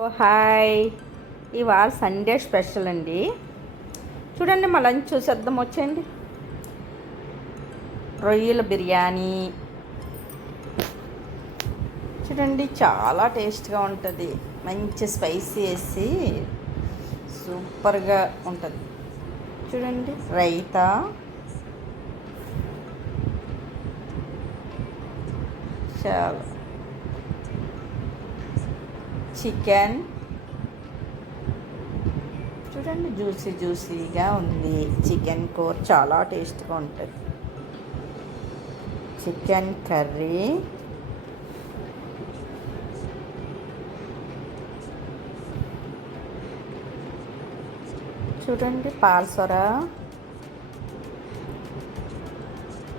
ఓ hi. ఇవాళ Sunday special అండి. చూడండి, మా లంచ్ చూసేద్దాం, వచ్చేయండి. రొయ్యల బిర్యానీ చూడండి, చాలా టేస్ట్గా ఉంటుంది. మంచి స్పైసీ వేసి సూపర్గా ఉంటుంది. చూడండి, రైతా, చాలా చికెన్ చూడండి, జ్యూసీగా ఉంది. చికెన్ కూర చాలా టేస్ట్గా ఉంటుంది. చికెన్ కర్రీ, చూడండి, పాల్సొర,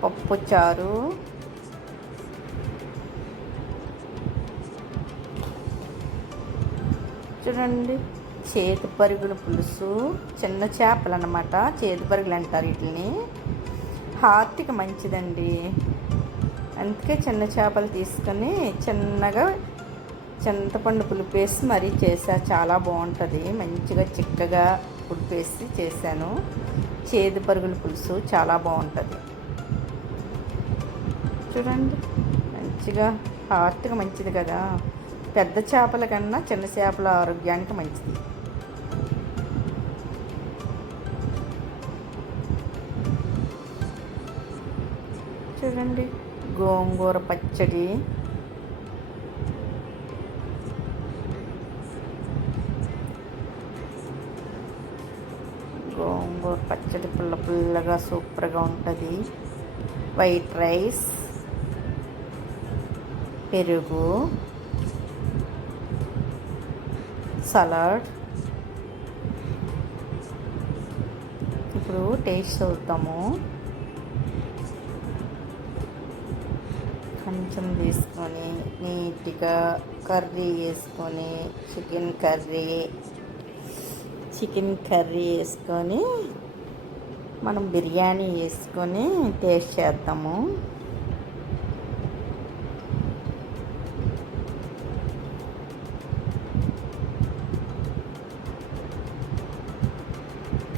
పప్పుచారు, చూడండి, చేతి పరుగుల పులుసు. చిన్న చేపలు అన్నమాట, చేతి పరుగులు అంటారు వీటిని. హార్ట్కి మంచిదండి, అందుకే చిన్న చేపలు తీసుకొని చిన్నగా చింతపండు పులిపేసి మరీ చేసా. చాలా బాగుంటుంది, మంచిగా చిక్కగా పులిపేసి చేశాను. చేతి పరుగుల పులుసు చాలా బాగుంటుంది. చూడండి, మంచిగా హార్ట్కి మంచిది కదా. పెద్ద చేపల కన్నా చిన్న చేపల ఆరోగ్యానికి మంచిది. చూడండి, గోంగూర పచ్చడి, పుల్ల పుల్లగా సూపర్గా ఉంటుంది. వైట్ రైస్, పెరుగు, సలాడ్. ఇప్పుడు టేస్ట్ చూద్దాము. కొంచెం తీసుకొని నీట్గా కర్రీ వేసుకొని చికెన్ కర్రీ వేసుకొని మనం బిర్యానీ వేసుకొని టేస్ట్ చేద్దాము.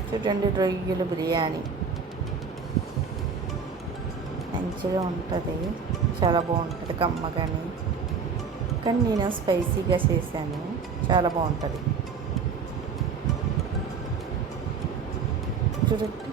చూడండి, రొయ్యల బిర్యానీ మంచిగా ఉంటుంది, చాలా బాగుంటుంది కమ్మగాని. కానీ నేను స్పైసీగా చేశాను, చాలా బాగుంటుంది. చూడండి,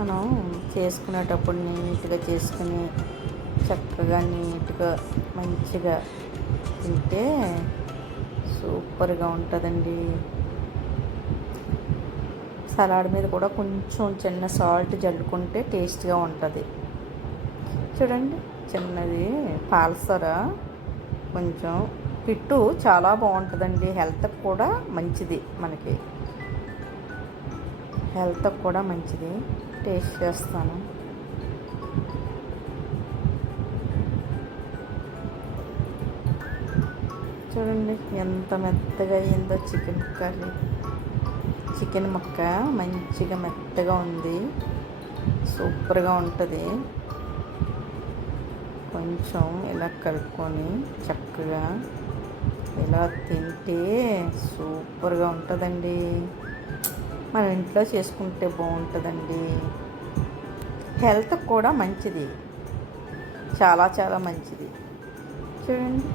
మనం చేసుకునేటప్పుడు నీట్గా చేసుకుని చక్కగా నీట్గా మంచిగా తింటే సూపర్గా ఉంటుందండి. సలాడ్ మీద కూడా కొంచెం చిన్న సాల్ట్ జల్లుకుంటే టేస్ట్గా ఉంటుంది. చూడండి, చిన్నది పాల్సర, కొంచెం పిట్టు చాలా బాగుంటుందండి. హెల్త్కి కూడా మంచిది, మనకి హెల్త్కి కూడా మంచిది. టేస్ట్ చేస్తాను. చూడండి, ఎంత మెత్తగా అయిందో చికెన్ కర్రీ. చికెన్ ముక్క మంచిగా మెత్తగా ఉంది, సూపర్గా ఉంటుంది. కొంచెం ఇలా కలుపుకొని చక్కగా ఇలా తింటే సూపర్గా ఉంటుందండి. మన ఇంట్లో చేసుకుంటే బాగుంటుందండి. హెల్త్కి కూడా మంచిది, చాలా చాలా మంచిది. చూడండి.